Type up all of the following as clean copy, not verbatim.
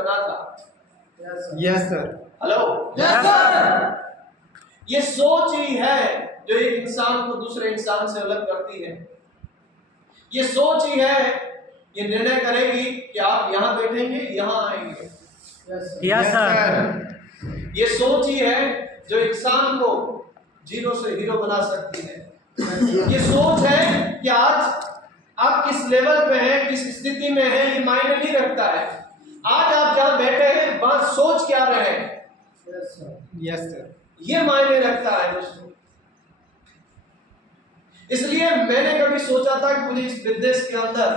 बना था? Yes sir. Hello, yes sir. ये सोच ही है जो एक इंसान को दूसरे इंसान से अलग करती है। ये सोच ही है, ये निर्णय करेगी कि आप यहाँ बैठेंगे, यहाँ आएंगे। Yes sir. ये सोच ही है जो इंसान को जीरो से हीरो बना सकती है। ये सोच है कि आज आप किस लेवल पे हैं, किस स्थिति में हैं, ये मायने नहीं रखता है। आज आप जहाँ बैठे हैं वहां सोच क्या रहे हैं, यस सर। ये मायने रखता है दोस्तों। इसलिए मैंने कभी सोचा था कि मुझे इस विदेश के अंदर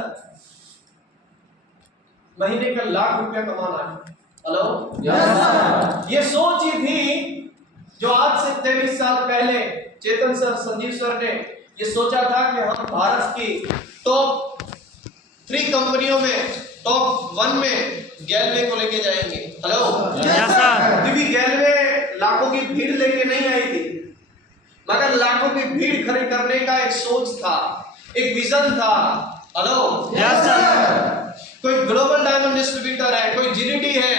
महीने का ₹1,00,000 कमाना है। Hello, yes sir. ये सोच ही थी जो आज से 23 साल पहले चेतन सर, संजीव सर ने ये सोचा था कि हम भारत की टॉप 3 कंपनियों में टॉप 1 में गैलवे को लेके जाएंगे। Hello, yes sir. क्योंकि गैलवे लाखों की भीड़ लेके नहीं आई थी, मगर लाखों की भीड़ खड़ी करने का एक सोच था, एक विजन था। Hello, yes sir. कोई ग्लोबल डायमंड डिस्ट्रीब्यूटर है, कोई जीडीडी है,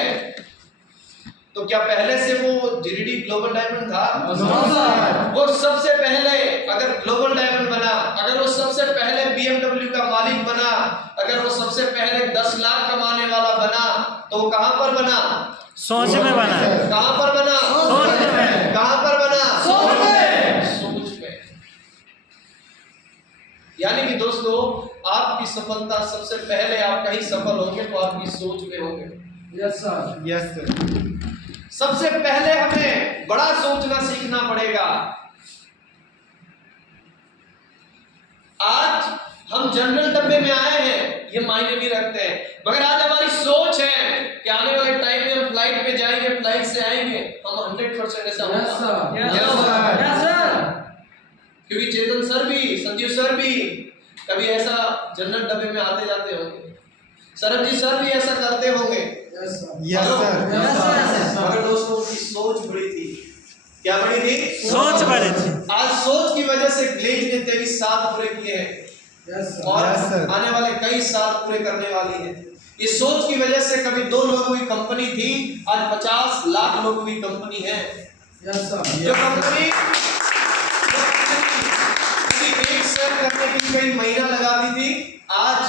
तो क्या पहले से वो जीडीडी ग्लोबल डायमंड था? वो सबसे पहले अगर ग्लोबल डायमंड बना, अगर वो सबसे पहले BMW का मालिक बना, अगर वो सबसे पहले 10 लाख कमाने वाला बना, तो वो कहां पर बना? सोच में बना। कहां पर बना? सोच में। कहां पर बना? सोच में। सोच में। यानी कि दोस्तों, आपकी सफलता सबसे पहले आप कहीं सफल होंगे तो आपकी सोच में होंगे। Yes sir. Yes sir. सबसे पहले हमें बड़ा सोचना सीखना पड़ेगा। आज हम जनरल डब्बे में आए हैं, ये मायने नहीं रखते हैं, मगर आज हमारी सोच है कि आने वाले टाइम में हम फ्लाइट पे जाएंगे, फ्लाइट से आएंगे, हम 100% ऐसा होगा। Yes sir. क्योंकि चेतन सर भी, संजीव सर भी कभी ऐसा जनरल डब्बे में आते जाते होंगे, सरब जी सर भी ऐसा करते होंगे। Yes sir. मगर दोस्तों की सोच बड़ी थी। क्या बड़ी थी? सोच बड़ी थी। आज सोच की वजह से ग्लेज ने 23 साल पूरे किए हैं और आने वाले कई साल पूरे करने वाली है। ये सोच की वजह से कभी 2 लोगों की कंपनी थी, आज 50 लाख लोगों की कंपनी है। जो कंपनी एक शेयर करने के लिए कई महीना लगाती थी, आज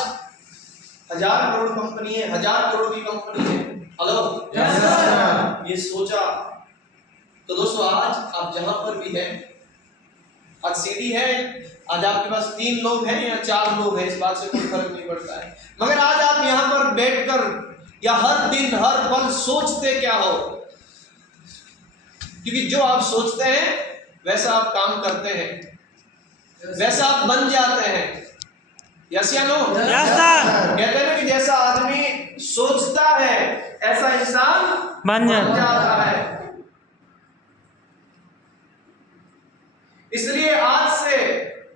1000 करोड़ कंपनी है, 1000 करोड़ की कंपनी है। हेलो, ये सोचा। तो दोस्तों, आज आप जहां पर भी हैं, आज सीढ़ी है, आज आपके पास 3 लोग हैं या 4 लोग हैं, इस बात से कोई फर्क नहीं पड़ता है, मगर आज आप यहां पर बैठकर या हर दिन हर पल सोचते क्या हो? क्योंकि जो आप सोचते हैं वैसा आप काम करते हैं, वैसा आप बन जाते हैं। यस या नो? Yes sir. कहते हैं ना कि जैसा आदमी सोचता है ऐसा इंसान बन जाता है। इसलिए आज से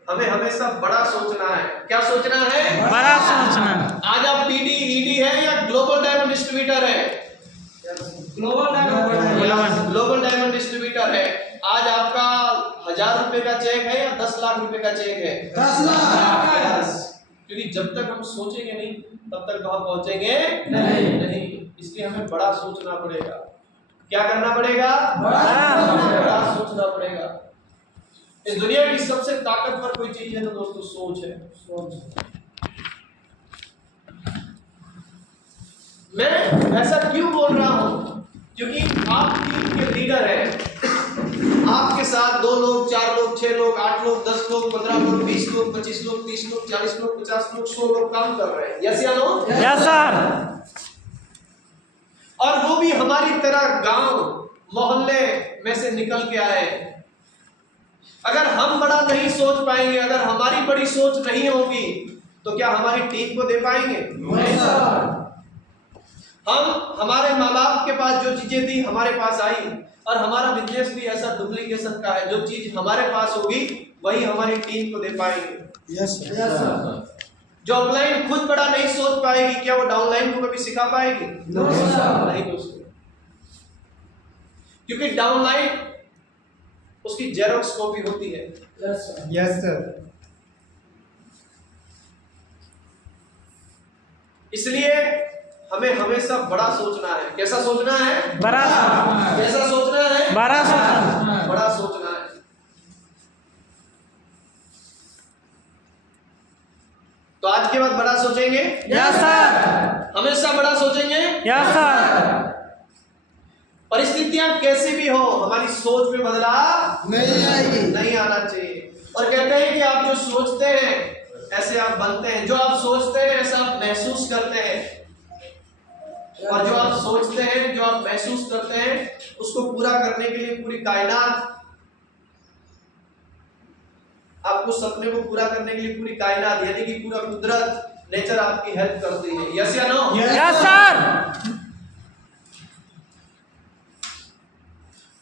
हमें हमेशा बड़ा सोचना है। क्या सोचना है? बड़ा सोचना। आज आप टीडी ईडी है या ग्लोबल डायमंड डिस्ट्रीब्यूटर है? ग्लोबल डायमंड डिस्ट्रीब्यूटर है। आज आपका 1000 रुपए का चेक है या 10 लाख रुपए का चेक है? 10 लाख। क्योंकि जब तक हम सोचेंगे नहीं तब तक वहां पहुंचेंगे नहीं। इसलिए हमें बड़ा सोचना पड़ेगा। क्या करना पड़ेगा? बड़ा सोचना पड़ेगा। इस दुनिया की सबसे ताकतवर कोई चीज है तो दोस्तों सोच है। मैं ऐसा क्यों बोल रहा हूं? क्योंकि आप टीम के लीडर हैं। आपके साथ 2 लोग, 4 लोग, 6 लोग, 8 लोग, 10 लोग, 15 लोग, 20 लोग, 25 लोग, 30 लोग, 40 लोग, 50 लोग, 100 लोग काम कर रहे हैं। यस या नो? Yes sir. और वो भी हमारी तरह गांव मोहल्ले में से निकल के आए। अगर हम बड़ा नहीं सोच पाएंगे, अगर हमारी बड़ी सोच नहीं होगी, तो क्या हमारी टीम को दे पाएंगे? हम हमारे माँ बाप के पास जो चीजें थी हमारे पास आई, और हमारा बिजनेस भी ऐसा डुप्लीकेशन का है, जो चीज हमारे पास होगी वही हमारी टीम को दे पाएंगे। Yes sir. जो अपलाइन खुद बड़ा नहीं सोच पाएगी, क्या वो डाउनलाइन को कभी सिखा पाएगी? नहीं दोस्तों, क्योंकि डाउनलाइन उसकी जेरोक्स कॉपी होती है। Yes sir. इसलिए हमें हमेशा बड़ा सोचना है। कैसा सोचना है? बड़ा कैसा सोचना है? बड़ा सोचना। बड़ा सोचना है। तो आज के बाद बड़ा सोचेंगे? Yes sir. हमेशा बड़ा सोचेंगे? Yes sir. परिस्थितियां कैसी भी हो, हमारी सोच में बदलाव नहीं आना चाहिए। और कहते हैं कि आप जो सोचते हैं ऐसे आप बनते हैं, जो आप सोचते हैं ऐसा आप महसूस करते हैं, और जो आप सोचते हैं, जो आप महसूस करते हैं, उसको पूरा करने के लिए पूरी कायनात, आपको सपने को पूरा करने के लिए पूरी कायनात यानी कि पूरा कुदरत, नेचर आपकी हेल्प करती है। यस या नो? Yes sir.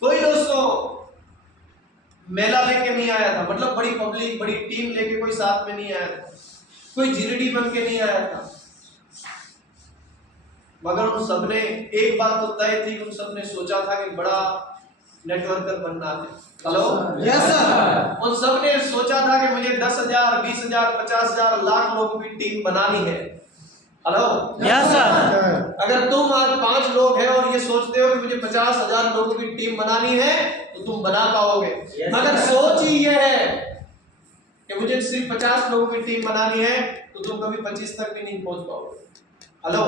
कोई दोस्तों मेला लेके नहीं आया था, मतलब बड़ी पब्लिक, बड़ी टीम लेके कोई साथ में नहीं आया था, कोई जीडीडी बन के नहीं आया था, मगर उन सबने एक बात तो तय थी, उन सबने सोचा था कि बड़ा नेटवर्कर बनना है। Hello, yes sir. उन सबने सोचा था कि मुझे 10,000, 20,000, 50,000, लाख लोगों की टीम बनानी है। Hello, yes sir. अगर तुम आज 5 लोग हैं और ये सोचते हो कि मुझे 50,000 लोगों की टीम बनानी है तो तुम बना पाओगे। मगर सोच ही ये है कि मुझे सिर्फ 50 लोगों की टीम बनानी है तो तुम कभी 25 तक भी नहीं पहुंच पाओगे। हेलो,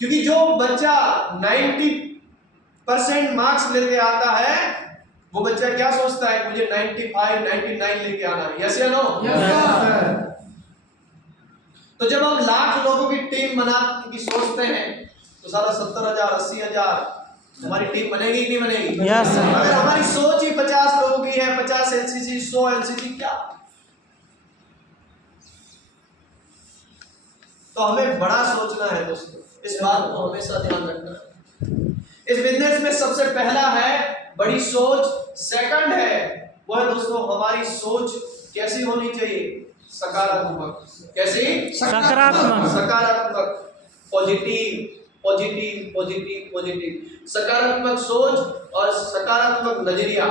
क्योंकि जो बच्चा 90% मार्क्स लेके आता है वो बच्चा क्या सोचता है, मुझे 95, 99 लेके आना है। यस या नो? तो जब हम लाख लोगों की टीम बनाने की सोचते हैं तो सारा 70,000, 80,000 हमारी टीम बनेगी कि नहीं बनेगी? Yes sir. अगर हमारी सोच ही 50 लोगों की है, 50 एलसीसी, 100 एलसीसी, क्या? तो हमें बड़ा सोचना है दोस्तों, इस बात को हमेशा ध्यान रखना है। इस बिजनेस में सबसे पहला है बड़ी सोच, सेकंड है वो है दोस्तों हमारी सोच कैसी होनी चाहिए? सकारात्मक। कैसी? सकारात्मक। सकारात्मक, पॉजिटिव, पॉजिटिव, पॉजिटिव, पॉजिटिव। सकारात्मक सोच और सकारात्मक नजरिया।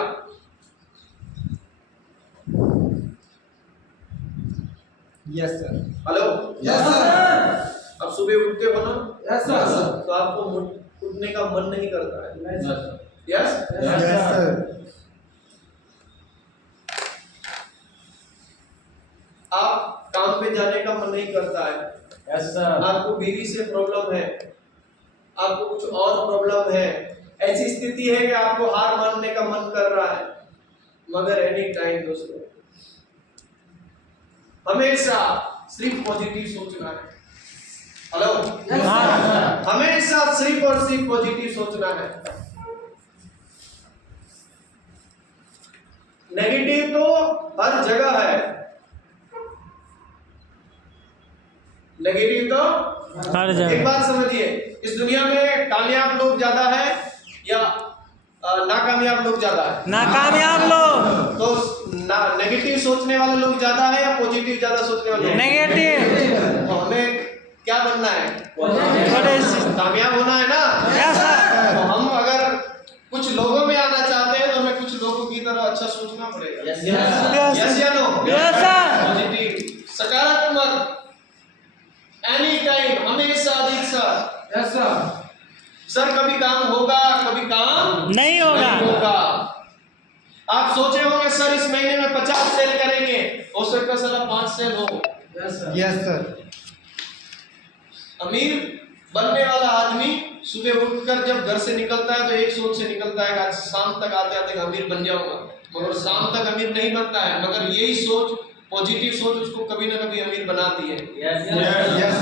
Yes sir. Hello, yes sir. अब सुबह उठते हो ना? Yes sir. तो आपको उठने का मन नहीं करता है? यस? Yes sir. आप काम पे जाने का मन नहीं करता है? Yes sir. आपको बीवी से प्रॉब्लम है, आपको कुछ और प्रॉब्लम है, ऐसी स्थिति है कि आपको हार मानने का मन कर रहा है, मगर एनी टाइम दोस्तों हमेशा सिर्फ पॉजिटिव सोचना है। हेलो, हमेशा सिर्फ और सिर्फ पॉजिटिव सोचना है। नेगेटिव तो हर जगह है, नेगेटिव तो हर एक जगह। बात समझिए, इस दुनिया में कामयाब लोग ज्यादा है या नाकामयाब लोग ज्यादा है? नाकामयाब लोग। तो नेगेटिव सोचने वाले लोग ज्यादा है या पॉजिटिव ज्यादा सोचने वाले लोग? नेगेटिव। तो हमें क्या बनना है? कामयाब होना है ना? Yes sir. तो हम अगर कुछ लोगों में आना चाहते हैं तो हमें कुछ लोगों की तरह अच्छा सोचना पड़ेगा। यस या नो? Yes sir. पॉजिटिव, सकारात्मक, एनी टाइम, हमेशा अधिक सर। Yes sir. सर कभी काम होगा, कभी काम नहीं होगा। नहीं होगा। आप सोचे होंगे सर इस महीने में 50 सेल करेंगे, हो सकता है सर 5 सेल हो। Yes sir. अमीर बनने वाला आदमी सुबह उठकर जब घर से निकलता है तो एक सोच से निकलता है आज शाम तक आते आते अमीर बन जाऊंगा, मगर शाम तक अमीर नहीं बनता है, मगर यही सोच, पॉजिटिव सोच उसको कभी ना कभी अमीर बनाती है। Yes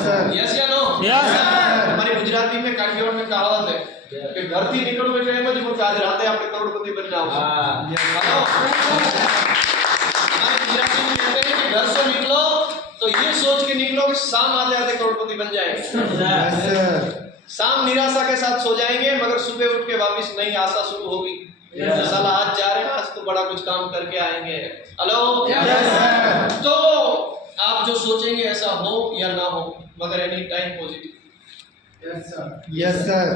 sir. यस या नो? यस। हमारी गुजराती में काठियावाड़ में कहावत है कि घर थी निकलूं એટલે એમ જ હું આજે રાતે આપણે કરોડપતિ બની જાઉં। हमारे गुजराती में कहते हैं कि घर से निकलो तो ये सोच के निकलो कि शाम आते आते करोड़पति बन जाएंगे। Yes sir. शाम निराशा के साथ सो जाएंगे, मगर सुबह उठ के वापस नई आशा शुरू होगी। साला आज जा रहे हैं, आज तो बड़ा कुछ काम करके आएंगे। हेलो, तो आप जो सोचेंगे ऐसा हो या ना हो, मगर any time positive. Yes sir.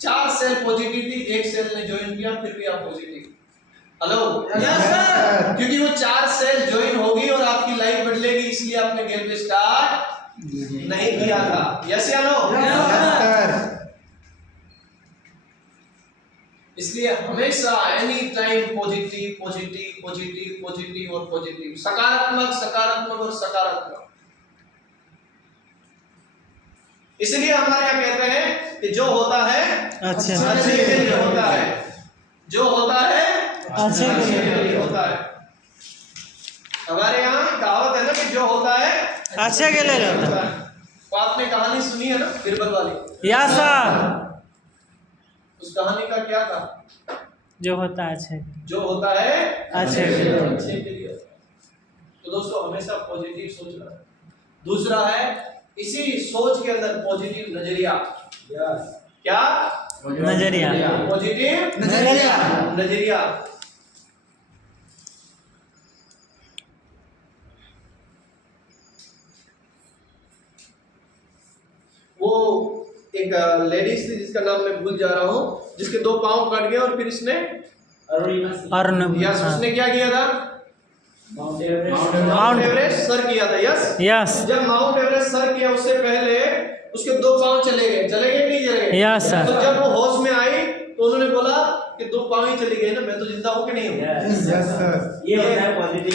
4 cell positive थी, 1 सेल ने ज्वाइन किया, फिर भी आप पॉजिटिव। Hello, yes sir. क्योंकि वो 4 सेल ज्वाइन होगी और आपकी लाइफ बदलेगी, इसलिए आपने गेम स्टार्ट नहीं किया था। यस या नो? Yes sir. इसलिए हमेशा any time positive positive positive positive और पॉजिटिव, सकारात्मक सकारात्मक और सकारात्मक। इसलिए हमारे यहाँ कहते हैं कि जो होता है अच्छे अच्छे के लिए होता है, जो होता है अच्छे के लिए होता है। हमारे यहाँ कहावत है ना कि जो होता है अच्छे के लिए होता है। तो आपने कहानी सुनी है ना बीरबल वाली? Yes sir. उस कहानी का क्या था? जो होता है अच्छे जो होता है अच्छे के लिए। अच्छे के लिए। तो दोस्तों हमेशा पॉजिटिव सोचना है। दूसरा है इसी सोच के अंदर पॉजिटिव नजरिया। क्या नजरिया। पॉजिटिव नजरिया। नजरिया। वो एक लेडीज थी जिसका नाम मैं भूल जा रहा हूँ, जिसके 2 पांव कट गए और फिर इसने यस उसने क्या किया था? माउंट एवरेस्ट सर किया था। यस यस जब माउंट एवरेस्ट सर किया उससे पहले उसके 2 पांव चले गए कि नहीं चले गए? Yes sir. तो जब वो होश में आई तो उन्होंने बोला कि 2 पांव ही चले गए ना, मैं तो जिंदा हूँ कि नहीं हूँ? Yes sir. ये होता है पॉजिटिव,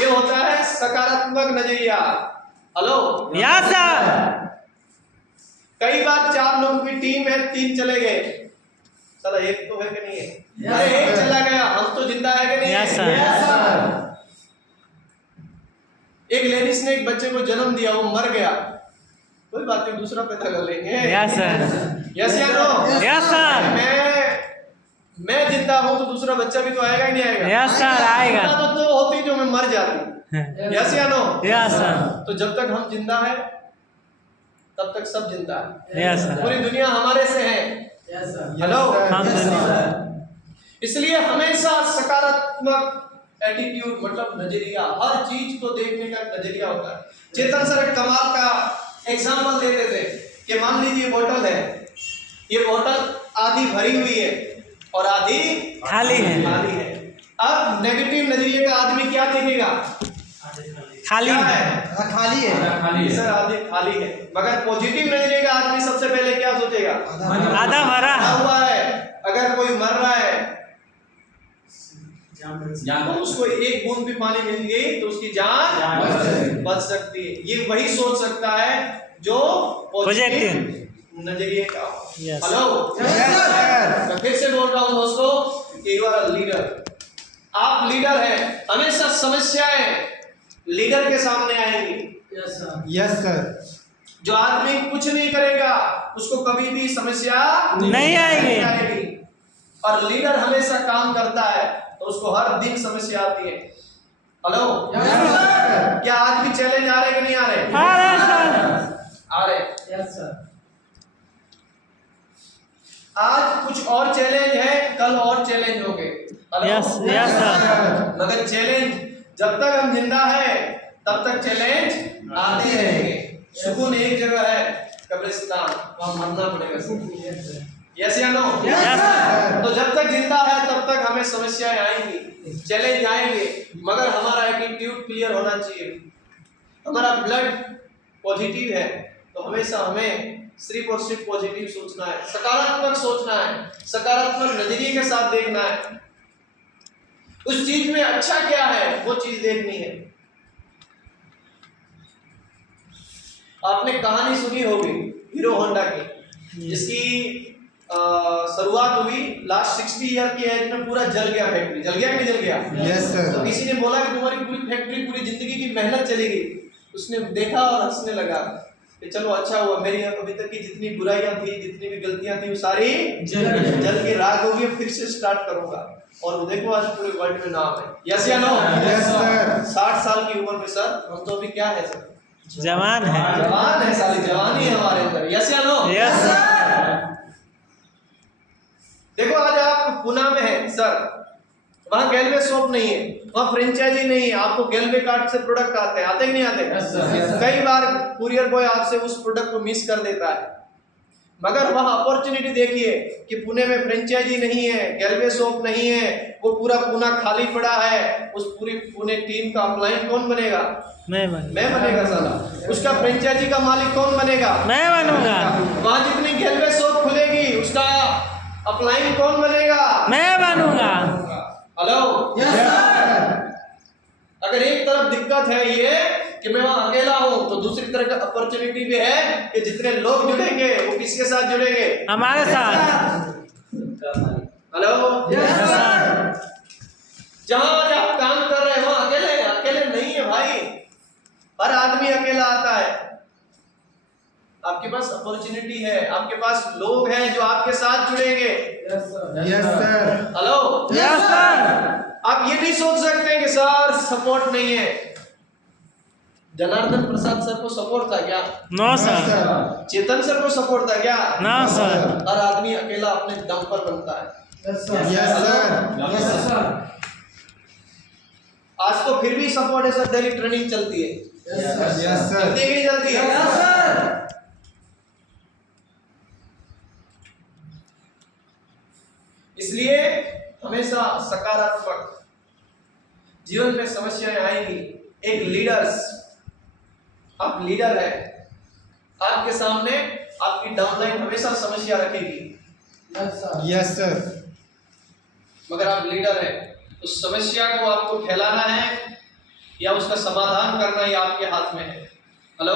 ये होता है सकारात्मक नजरिया। Hello yes sir. कई बार 4 लोगों की टीम है, 3 चले गए, चलो एक तो है कि नहीं है? अरे एक चला गया, हम तो जिंदा है कि नहीं? Yes, sir. Yes, sir. एक लेडीज ने एक बच्चे को जन्म दिया, वो मर गया, कोई बात नहीं दूसरा पैदा कर लेंगे। Yes sir. यस या नो? Yes sir. मैं जिंदा हूं तो दूसरा बच्चा भी तो आएगा ही नहीं आएगा? यस सर आएगा। तो होती जो मैं मर जाती। यस या नो? Yes sir. तो जब तक हम जिंदा है तब तक सब जिंदा है। Yes sir. पूरी दुनिया हमारे से है। हेलो हम दुनिया। इसलिए हमेशा सकारात्मक एटीट्यूड मतलब नजरिया, हर चीज को देखने का नजरिया होता है। चेतन सर एक कमाल का एग्जांपल देते थे कि मान लीजिए बोतल है, ये बोतल आधी भरी हुई है और आधी खाली है। अब नेगेटिव नजरिए का आदमी क्या देखेगा? खाली क्या है। खाली है सर आधी खाली है। मगर पॉजिटिव नजरिए का आदमी सबसे पहले क्या सोचेगा? आधा भरा भरा हुआ है। अगर कोई मर रहा है जान तो उसको एक बूंद भी पानी मिल गई तो उसकी जान बच सकती है। ये वही सोच सकता है जो पॉजिटिव नजरिए का हो। Yes. हेलो मैं फिर से बोल रहा हूँ दोस्तों कि यू आर अ लीडर, आप लीडर हैं। हमेशा समस्याएं लीडर के सामने आएंगी। Yes sir. जो आदमी कुछ नहीं करेगा उसको कभी भी समस्या नहीं आएगी। और लीडर हमेशा काम करता है तो उसको हर दिन समस्या आती है। हेलो क्या आज भी चैलेंज आ रहे कि नहीं आ रहे? अरे सर। आ रहे। आज कुछ और चैलेंज है, कल और चैलेंज होंगे। Yes yes sir. मगर चैलेंज जब तक हम जिंदा है तब तक चैलेंज आते रहेंगे। सुकून एक जगह है, कब्रिस्तान, वहां मरना पड़ेगा। यस या नो? Yes sir. तो जब तक जिंदा है तब तक हमें समस्याएं आएंगी, चैलेंज आएंगे, मगर हमारा एटीट्यूड क्लियर होना चाहिए। हमारा ब्लड पॉजिटिव है तो हमेशा हमें सिर्फ और सिर्फ पॉजिटिव सोचना है, सकारात्मक सोचना है, सकारात्मक नजरिए के साथ देखना है। उस चीज में अच्छा क्या है वो चीज देखनी है। आपने कहानी सुनी होगी हीरो होंडा की, जिसकी शुरुआत हुई लास्ट 60 ईयर की एज में पूरा जल गया फैक्ट्री। जल गया कि नहीं जल गया? Yes sir. तो किसी ने बोला कि तुम्हारी पूरी फैक्ट्री पूरी जिंदगी की मेहनत चली गई। उसने देखा और हंसने लगा कि चलो अच्छा हुआ, मेरी अभी तक की जितनी बुराइयां थी, जितनी भी गलतियां थी वो सारी जल के राख होगी, फिर से स्टार्ट करूंगा। और वो देखो आज पूरे वर्ल्ड में नाम है। यस या नो? Yes sir. 60 साल की उम्र में सर हम तो अभी क्या है सर? जवान है। जवान है, सारी जवानी है हमारे अंदर। यस या नो? Yes sir. देखो आज आप पुणे में है सर, वहाँ गैलवे शॉप नहीं है, वहाँ फ्रेंचाइजी नहीं है, आपको गैलवे कार्ड से प्रोडक्ट आते हैं, कि नहीं आते? Yes, sir. कई बार कुरियर बॉय आपसे उस प्रोडक्ट को मिस कर देता है, मगर वहाँ अपॉर्चुनिटी देखिए कि पुणे में फ्रेंचाइजी नहीं है, गैलवे शॉप नहीं है, वो पूरा पुणे खाली पड़ा है। उस पूरी पुणे टीम का अपलाइन कौन बनेगा? मैं बनेगा साला। उसका फ्रेंचाइजी का मालिक कौन बनेगा? मैं बनूंगा। वहाँ जितनी गैलवे शॉप खुलेगी उसका अपलाइन कौन बनेगा? मैं बनूंगा। हेलो, अगर एक तरफ दिक्कत है ये कि मैं वहां अकेला हूं, तो दूसरी तरफ अपॉर्चुनिटी भी है कि जितने लोग जुड़ेंगे वो किसके साथ जुड़ेंगे? हमारे साथ। Hello, sir. जहां आज आप काम कर रहे हैं वहां अकेले नहीं है भाई। हर आदमी अकेला आता है। आपके पास अपॉर्चुनिटी है, आपके पास लोग हैं जो आपके साथ जुड़ेंगे। Yes sir. Hello, yes sir. आप ये नहीं सोच सकते कि सर सपोर्ट नहीं है। जनार्दन प्रसाद सर को सपोर्ट था क्या? No sir. चेतन सर को सपोर्ट था क्या? ना सर। हर आदमी अकेला अपने दम पर बनता है। Yes sir. आज तो फिर भी सपोर्ट है सर, डेली ट्रेनिंग चलती है। Yes sir. चलती है कि नहीं चलती है? इसलिए हमेशा सकारात्मक, जीवन में समस्याएं आएंगी। एक लीडर्स, आप लीडर है, आपके सामने आपकी डाउनलाइन हमेशा समस्या रखेगी। Yes sir. मगर आप लीडर है, उस समस्या को आपको फैलाना है या उसका समाधान करना ये आपके हाथ में है। हेलो,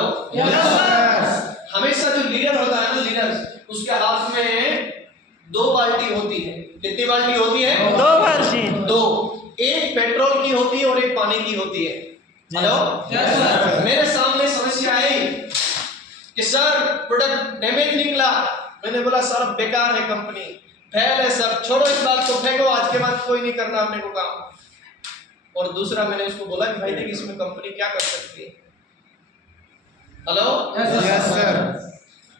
हमेशा जो लीडर होता है ना, लीडर, उसके हाथ में 2 बाल्टी होती है। कितनी बाल्टी होती है? 2 बाल्टी। 2, एक पेट्रोल की होती है और एक पानी की होती है। हेलो, मेरे सामने समस्या आई कि सर प्रोडक्ट डैमेज निकला। मैंने बोला सर बेकार है कंपनी, फेल है सर, छोड़ो इस बात को, फेंको, आज के बाद कोई नहीं करना अपने को काम। और दूसरा मैंने उसको बोला कि भाई देख इसमें कंपनी क्या कर सकती है। Hello, yes sir.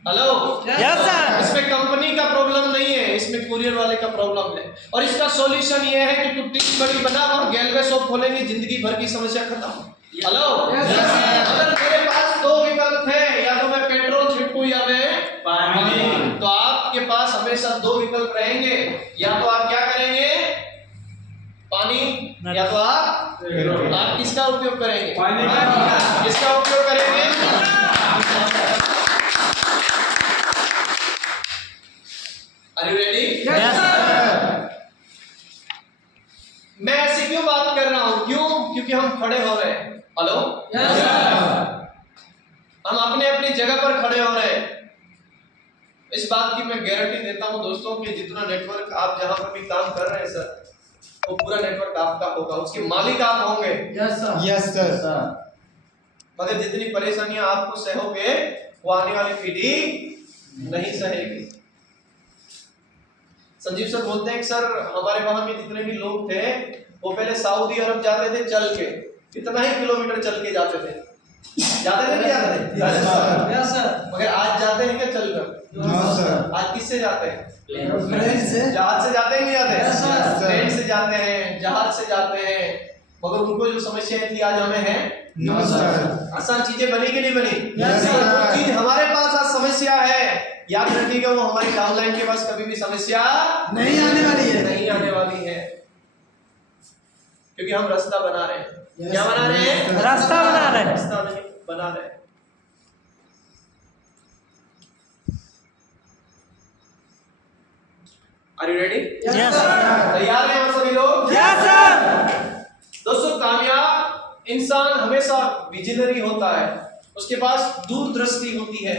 Hello, yes sir. इसमें कंपनी का प्रॉब्लम नहीं है, इसमें कुरियर वाले का प्रॉब्लम है। और इसका सॉल्यूशन ये है कि तू टीम बड़ी बना और गैलवे शॉप खोलेंगे, जिंदगी भर की समस्या खत्म। हेलो, अगर मेरे पास 2 विकल्प है, या तो मैं पेट्रोल छिड़कूं या मैं पानी, तो आपके पास हमेशा 2 विकल्प रहेंगे। या तो आप क्या करेंगे? पानी, या तो आप किसका उपयोग करेंगे? पानी। किसका उपयोग करेंगे? Are you ready? Yes sir. मैं ऐसे क्यों बात कर रहा हूं? क्यों? क्योंकि हम खड़े हो रहे हैं। हेलो, हम अपने अपनी जगह पर खड़े हो रहे हैं। इस बात की मैं गारंटी देता हूं दोस्तों कि जितना नेटवर्क आप जहां पर भी काम कर रहे हैं सर, वो पूरा नेटवर्क आपका होगा, उसके मालिक आप होंगे। Yes sir. मगर जितनी परेशानियां आपको सहोगे वो आने वाली पीढ़ी नहीं सहेगी। संजीव सर बोलते हैं कि सर हमारे वहां के जितने भी लोग थे वो पहले सऊदी अरब जाते थे चल के, कितना ही किलोमीटर चल के जाते थे नहीं जाते थे? Yes sir. मगर आज जाते हैं क्या चलकर? No sir. आज किससे जाते हैं? ट्रेन से। जहाज से जाते हैं नहीं जाते? Yes, sir. ट्रेन से जाते हैं, जहाज से जाते हैं। मगर उनको जो समस्याएं थी आज हमें है? No sir. आसान चीजें बनी कि नहीं बनी? Yes, sir. जो चीज हमारे पास आज समस्या है, याद रखिएगा वो हमारी डाउनलाइन के पास कभी भी समस्या नहीं आने वाली है। नहीं आने वाली है, क्योंकि हम रास्ता बना रहे हैं। Yes, क्या बना रहे हैं? sir. रास्ता बना रहे हैं। रास्ता नहीं बना रहे हैं। Are you ready? Yes sir. तैयार हैं आप सभी लोग? Yes sir. दोस्तों, कामयाब इंसान हमेशा विजनरी होता है, उसके पास दूरदृष्टि होती है।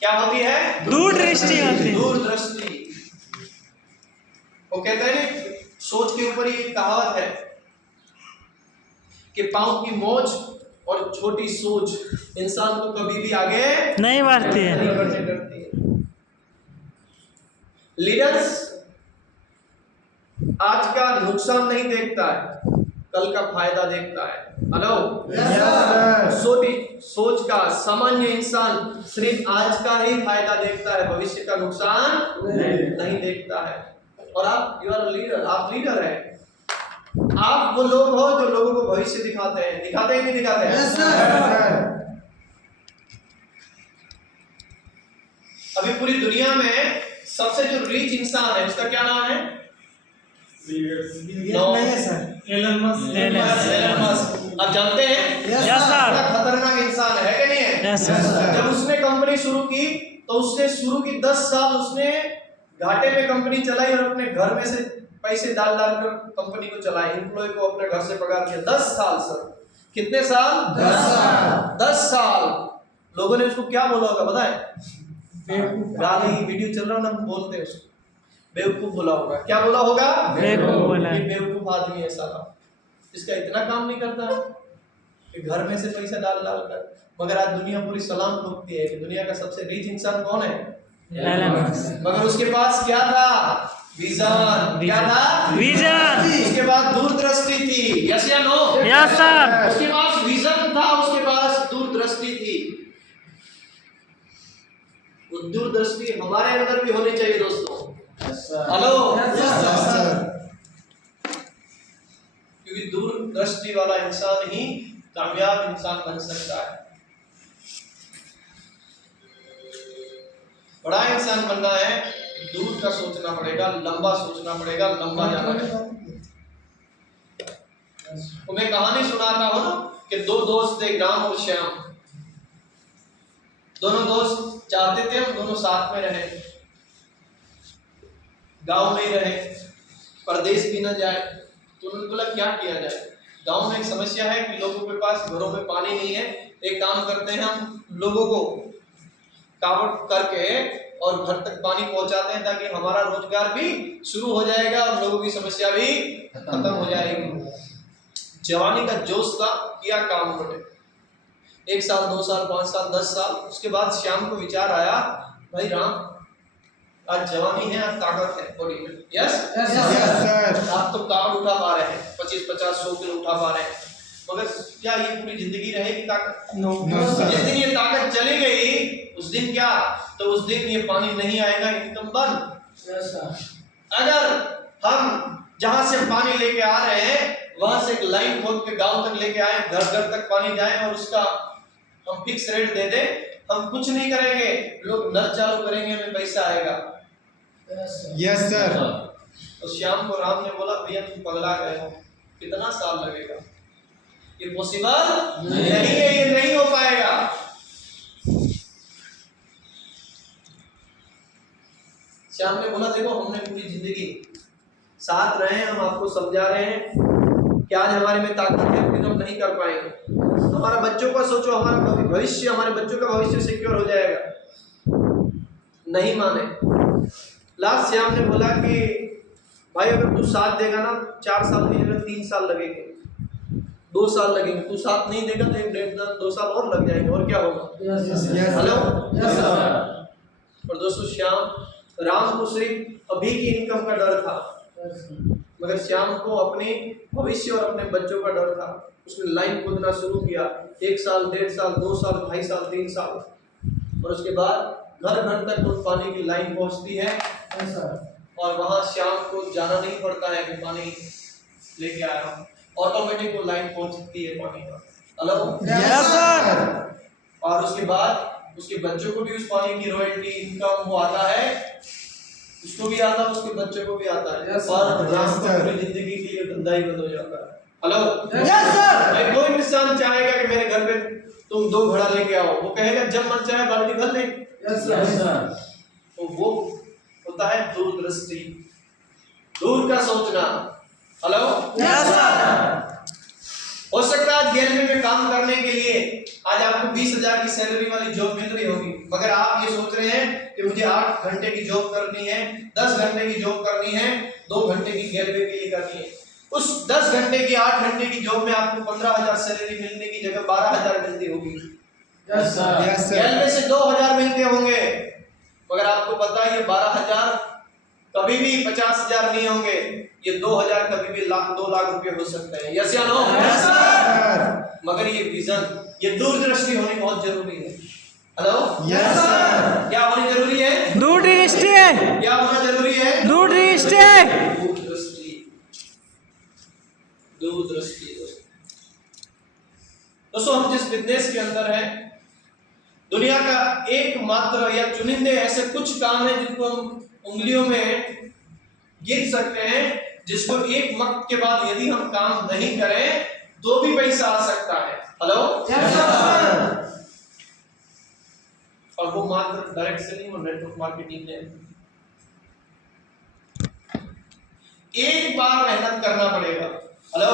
क्या होती है? दूरदृष्टि होती है। दूरदृष्टि। वो कहते हैं सोच के ऊपर एक कहावत है कि पांव की मोच और छोटी सोच इंसान को कभी भी आगे नहीं बढ़ती है। नहीं बढ़ने देती है। लीडर्स आज का नुकसान नहीं देखता है, कल का फायदा देखता है। हेलो, छोटी सोच का सामान्य इंसान सिर्फ आज का ही फायदा देखता है, भविष्य का नुकसान नहीं देखता है। और आप यू आर लीडर, आप लीडर है। आप वो लोग हो जो लोगों को भविष्य दिखाते हैं। दिखाते हैं नहीं दिखाते हैं? अभी पूरी दुनिया में सबसे जो रिच इंसान है उसका क्या नाम है? नहीं है सर। Elon Elon Musk. आप जानते हैं यस यस सर। बड़ा सर। खतरनाक इंसान है कि नहीं है? Yes yes sir. सर। जब उसने कंपनी शुरू की तो उसने शुरू की 10 साल उसने घाटे में कंपनी चलाई और अपने घर में से पैसे डाल डाल कर कंपनी को चलाई, एम्प्लॉय को अपने घर से पगार दिया। 10 साल सर। कितने साल? 10 साल। 10 साल। लोगों ने उसको क्या बोला होगा पता है? गाली, वीडियो चल रहा है ना, बोलते हैं उसको बेवकूफ बोला होगा। क्या बोला होगा? बेवकूफ बोला। ये बेवकूफ आदमी है साला, इसका इतना काम नहीं करता है कि घर में से पैसा डाल डाल कर। मगर आज दुनिया पूरी सलाम ठोकती है कि दुनिया का सबसे रिच इंसान कौन है? Elon Musk. मगर उसके पास क्या था? विजन। क्या था? विजन। उसके पास दूरदृष्टि थी। यस या नो? Yes sir. उसके पास विजन था, उसके पास दूरदृष्टि थी। वो दूरदृष्टि हमारे अंदर भी होनी चाहिए दोस्तों। हेलो। Yes sir. क्योंकि दूरदृष्टि वाला इंसान ही कामयाब इंसान बन सकता है। बड़ा इंसान बनना है, दूर का सोचना पड़ेगा, लंबा सोचना पड़ेगा, लंबा जाना है। तो मैं कहानी सुनाता हूँ ना कि दो दोस्त थे, राम और श्याम। दोनों दोस्त चाहते थे हम दोनों साथ में रहे, गांव में ही रहे, परदेश भी न जाए। तो उन्होंने बोला क्या किया जाए? गांव में एक समस्या है कि लोगों के पास घरों में पानी नहीं है। एक काम करते हैं, हम लोगों को कावड़ करके और घर तक पानी पहुंचाते हैं ताकि हमारा रोजगार भी शुरू हो जाएगा और लोगों की समस्या भी खत्म हो जाएगी। जवानी का जोश था, किया काम उन्होंने। 1 साल, 2 साल, 5 साल, 10 साल। उसके बाद श्याम को विचार आया, भाई राम, आज जवानी है, आज ताकत है बॉडी में। Yes yes sir. आप तो कावड़ उठा पा रहे हैं, 25, 50, 100 किलो उठा पा रहे हैं, मगर क्या ये पूरी जिंदगी रहेगी ताकत? नो जिस सर। दिन ये ताकत चली गई उस दिन क्या? तो उस दिन ये पानी नहीं आएगा, इनकम बंद। Yes sir. अगर हम जहां से पानी लेके आ रहे हैं वहां से एक लाइन खोद के गांव तक लेके आए, घर घर तक पानी जाए और उसका हम फिक्स रेट दे दें, हम कुछ नहीं करेंगे, लोग नल चालू करेंगे, हमें पैसा आएगा। Yes sir. तो श्याम को राम ने बोला, भैया तुम पगला गए हो, कितना साल लगेगा? ये पॉसिबल नहीं है, ये नहीं हो पाएगा। श्याम ने बोला, देखो हमने पूरी जिंदगी साथ रहे, हम आपको समझा रहे हैं कि आज हमारे में ताकत है, फिर हम नहीं कर पाएंगे। हमारा बच्चों का सोचो, हमारा भविष्य, हमारे बच्चों का भविष्य सिक्योर हो जाएगा। नहीं माने। लास्ट श्याम ने बोला कि भाई अगर तू साथ देगा ना, 4 साल की जगह 3 साल लगेंगे, 2 साल लगेंगे। तू साथ नहीं देगा तो 1, 1.5, 2 साल और लग जाएंगे, और क्या होगा? हेलो। Yes sir. और दोस्तों राम को सिर्फ अभी की इनकम का डर था, मगर श्याम को अपने भविष्य और अपने बच्चों का डर था। उसने लाइन खोदना शुरू किया, 1 साल, 1.5 साल, 2 साल, 2.5 साल, 3 साल, और उसके बाद घर घर तक उस पानी की लाइन पहुंचती है और वहां श्याम को जाना नहीं पड़ता है कि पानी लेके आया हूं, ऑटोमेटिक वो लाइन पहुंचती है पानी का। हेलो। Yes sir. और उसके बाद उसके बच्चों को भी उस पानी की रॉयल्टी इनकम वो आता है, उसको भी आता है, उसके बच्चों को भी आता है। Yes, और sir. राम Yes, को sir. पूरी जिंदगी के लिए धंधा ही बंद हो जाता है। हेलो। Yes sir. भाई कोई इंसान चाहेगा कि मेरे घर पे तुम 2 घड़ा लेके आओ, वो कहेगा जब मन चाहे बाल्टी भर ले। Yes sir. तो वो होता है दूरदृष्टि, दूर का सोचना। हेलो। Yes sir. हो सकता है रेलवे में काम करने के लिए आज आपको 20,000 की सैलरी वाली जॉब मिल रही होगी, मगर आप ये सोच रहे हैं कि मुझे 8 घंटे की जॉब करनी है, 10 घंटे की जॉब करनी है, 2 घंटे की रेलवे के लिए करनी है। उस 10 घंटे की 8 घंटे की जॉब में आपको 15,000 सैलरी मिलने की जगह 12,000 मिलती होगी। Yes sir. Yes sir. Railway से 2,000 मिलते होंगे, मगर आपको पता है ये 12,000 कभी भी 50,000 नहीं होंगे, ये 2,000 कभी भी 2 लाख रुपए हो सकते हैं। यस या नो? Yes sir. मगर ये विजन, ये दूरदृष्टि होनी बहुत जरूरी है। हेलो। Yes sir. क्या होनी जरूरी है? दूरदृष्टि है। क्या होना जरूरी है? दूरदृष्टि है। दूरदृष्टि। दूरदृष्टि। दोस्तों हम जिस बिजनेस के अंदर हैं दुनिया का एकमात्र या चुनिंदे ऐसे कुछ काम है जिनको हम उंगलियों में गिन सकते हैं, जिसको एक वक्त के बाद यदि हम काम नहीं करें तो भी पैसा आ सकता है। हेलो, और वो मात्र डायरेक्ट सेलिंग और नेटवर्क मार्केटिंग है। एक बार मेहनत करना पड़ेगा। हेलो,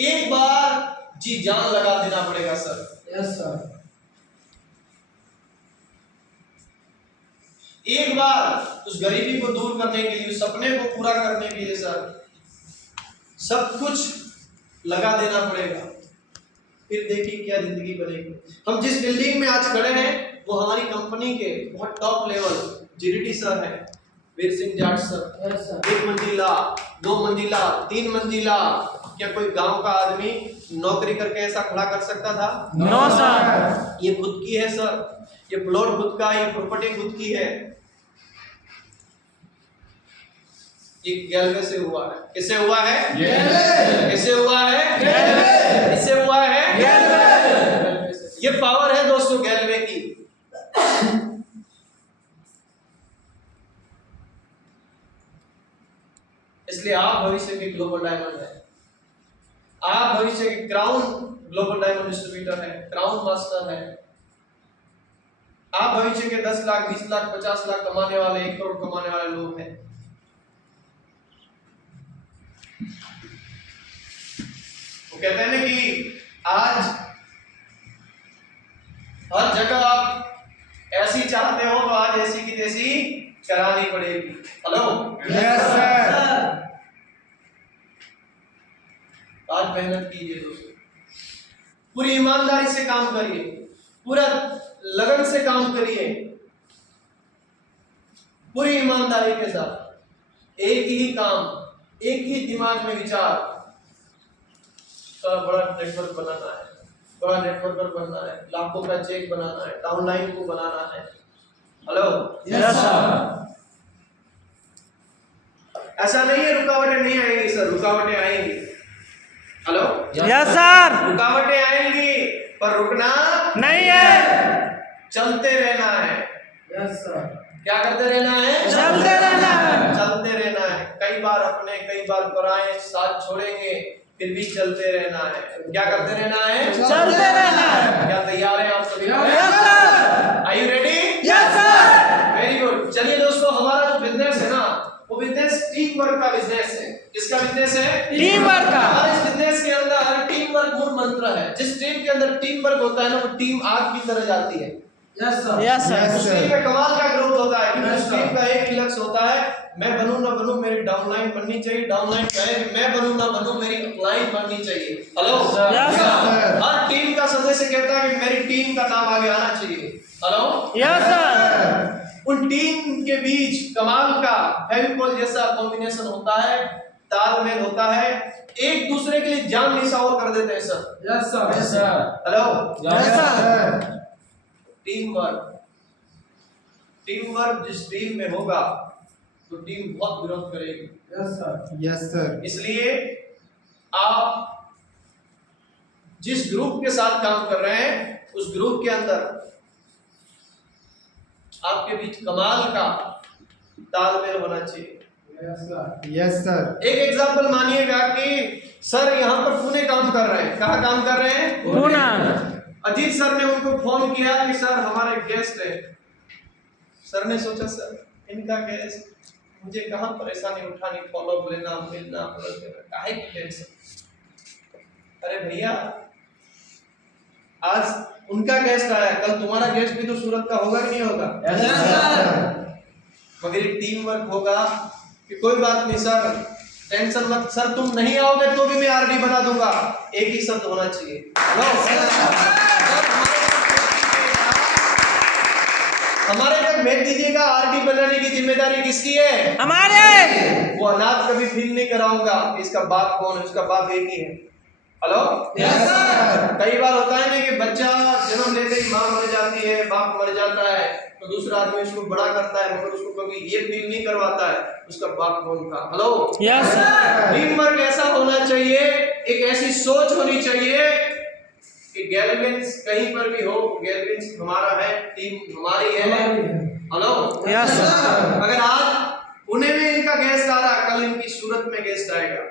एक बार जी जान लगा देना पड़ेगा सर। Yes sir. एक बार उस गरीबी को दूर करने के लिए, उस सपने को पूरा करने के लिए सर सब कुछ लगा देना पड़ेगा। फिर देखिए क्या जिंदगी बनेगी। हम जिस बिल्डिंग में आज खड़े हैं वो हमारी कंपनी के बहुत टॉप लेवल जीडीटी सर है, Veer Singh Jat sir. Yes sir. 1 मंजिला, 2 मंजिला, 3 मंजिला। क्या कोई गांव का आदमी नौकरी करके ऐसा खड़ा कर सकता था? No sir. ये खुद की है सर, ये प्लॉट खुद का, ये प्रॉपर्टी खुद की है। ये गैलवे से हुआ है। किससे हुआ है? गैलवे। किससे हुआ है? गैलवे। किससे हुआ है? गैलवे। ये पावर है दोस्तों गैलवे की। इसलिए आप भविष्य के ग्लोबल डायमंड है। आप भविष्य के क्राउन ग्लोबल डायमंड डिस्ट्रीब्यूटर है, क्राउन मास्टर है। आप भविष्य के 10 लाख, 20 लाख, 50 लाख कमाने वाले, 1 करोड़ कमाने वाले लोग हैं। वो कहते हैं ना कि आज हर जगह आप ऐसी चाहते हो तो आज ऐसी की तैसी करानी पड़ेगी। Hello, yes sir. आज मेहनत कीजिए दोस्तों, पूरी ईमानदारी से काम करिए, पूरा लगन से काम करिए, पूरी ईमानदारी के साथ। एक ही काम, एक ही दिमाग में विचार। बड़ा नेटवर्क बनाना है, बड़ा नेटवर्कर बनना है, लाखों का चेक बनाना है, डाउनलाइन को बनाना है। Hello, yes sir. ऐसा नहीं है रुकावटें नहीं आएंगी सर, रुकावटें आएंगी। Hello, yes sir. रुकावटें आएंगी पर रुकना नहीं है, चलते रहना है। Yes sir. क्या करते रहना है? चलते रहना है। चलते रहना है। कई बार अपने, कई बार पराए साथ छोड़ेंगे, फिर भी चलते रहना है। क्या करते रहना है? चलते रहना है। क्या तैयार है आप सभी? Yes sir. Are you ready? Yes sir. Very good. चलिए दोस्तों, हमारा जो बिजनेस है ना, वो बिजनेस टीम वर्क का बिजनेस है। किसका बिजनेस है? टीम वर्क का। हमारे इस बिजनेस के अंदर टीम वर्क मूल मंत्र है। जिस टीम के अंदर टीम वर्क होता है ना, वो टीम आग की तरह जाती है। Yes sir. Yes sir. उस टीम में कमाल का ग्रोथ होता है, क्योंकि Yes, उस sir. टीम का एक ही लक्ष्य होता है, मैं बनूं ना बनूं मेरी डाउनलाइन बननी चाहिए, डाउनलाइन कहे मैं बनूं ना बनूं मेरी अपलाइन बननी चाहिए। Hello, yes sir. हर टीम का सदस्य कहता है कि मेरी टीम का नाम आगे आना चाहिए। Hello, yes sir. उन टीम के बीच कमाल का फेविकॉल जैसा कॉम्बिनेशन होता है, तालमेल होता है, एक दूसरे के लिए जान निछावर कर देते हैं sir. Yes sir. Yes sir. Hello, yes sir. Team work. Team work जिस टीम में होगा तो टीम बहुत ग्रोथ करेगी। Yes sir. Yes sir. इसलिए आप जिस ग्रुप के साथ काम कर रहे हैं उस ग्रुप के अंदर आपके बीच कमाल का तालमेल होना चाहिए। Yes sir. Yes sir. एक एग्जांपल मानिएगा कि सर यहाँ पर पुणे काम कर रहे हैं। कहाँ काम कर रहे हैं? पूना। अजीत सर ने उनको फोन किया कि सर हमारे गेस्ट है। सर ने सोचा सर इनका गेस्ट, मुझे कहाँ परेशानी उठानी, फॉलोअप लेना, मिलना, काहे की टेंशन। अरे भैया, आज उनका गेस्ट आया, कल तुम्हारा गेस्ट भी तो सूरत का होगा कि नहीं होगा? Yes sir. मगर एक टीम वर्क होगा कि कोई बात नहीं सर, टेंशन मत सर, तुम नहीं आओगे तो भी मैं आरडी बना दूंगा। एक ही शब्द होना चाहिए, हमारे तक भेज दीजिएगा। आरडी बनाने की जिम्मेदारी किसकी है? हमारे। वो अनाथ कभी फील नहीं कराऊंगा कि इसका बाप कौन है, उसका बाप एक ही है। Hello, yes sir. कई बार होता है ना कि बच्चा जन्म लेते ही माँ मर जाती है, बाप मर जाता है, तो दूसरा आदमी उसको बड़ा करता है, मगर उसको कभी ये फील नहीं करवाता है उसका बाप कौन था। Hello, yes sir. Team work ऐसा होना चाहिए, एक ऐसी सोच होनी चाहिए कि गैलविंस कहीं पर भी हो, गैलविंस हमारा है, टीम हमारी है। Hello, yes sir. अगर आज पुणे में इनका गेस्ट आ रहा है, कल इनकी सूरत में गेस्ट आएगा।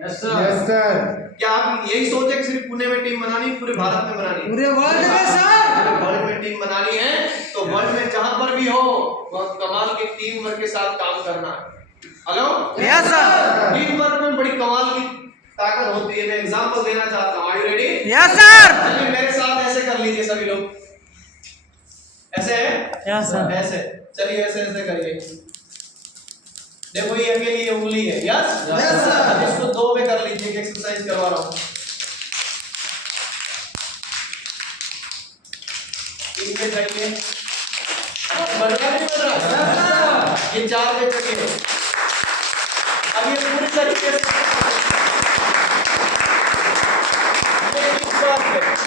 Yes yes sir. क्या आप यही सोच है कि सिर्फ पुणे में टीम बनानी, पूरे भारत में बनानी, पूरे वर्ल्ड में सर। पूरे वर्ल्ड में टीम बनानी है? तो वर्ल्ड में जहां पर भी हो बहुत कमाल की टीम वर्क के साथ काम करना है। Hello, yes sir. Team work में बड़ी कमाल की ताकत होती है। मैं एग्जांपल देना चाहता हूं, are you ready? Yes sir. चलिए मेरे साथ ऐसे कर लीजिए सभी लोग, ऐसे है, यस सर। ऐसे, चलिए ऐसे ऐसे करिए। देखो ये अकेली ये उंगली है, यस यस सर। इसको दो में कर लीजिए, एक एक्सरसाइज करवा रहा हूं। तीन में चाहिए, बन रहा नहीं बन रहा? ये चार में चाहिए। अब ये पूरी तरीके से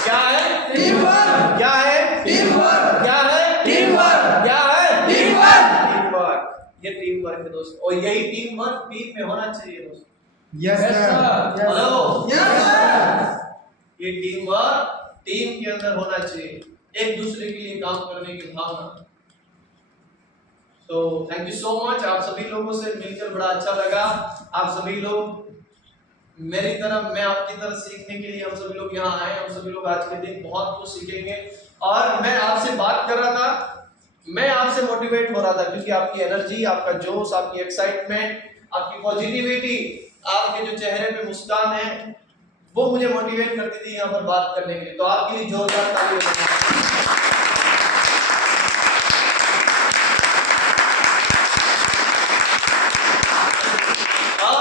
क्या है? Team work. क्या है? Team work. क्या है? Team work. क्या है? Team work. Team work. ये टीम वर्क है दोस्तों, और यही टीम वर्क टीम में होना चाहिए दोस्तों। Yes sir. Hello, yes sir. ये टीम वर्क टीम के अंदर होना चाहिए, एक दूसरे के लिए काम करने की भावना। तो थैंक यू सो मच, आप सभी लोगों से मिलकर बड़ा अच्छा लगा। आप सभी लोग मेरी तरफ, मैं आपकी तरफ सीखने के लिए हम सभी लोग यहाँ आए। हम सभी लोग आज के दिन बहुत कुछ सीखेंगे। और मैं आपसे बात कर रहा था, मैं आपसे मोटिवेट हो रहा था, क्योंकि आपकी एनर्जी, आपका जोश, आपकी एक्साइटमेंट, आपकी पॉजिटिविटी, आपके जो चेहरे पे मुस्कान है, वो मुझे मोटिवेट करती थी यहाँ पर बात करने के लिए। तो आपके लिए जोरदार ताली बजाएं।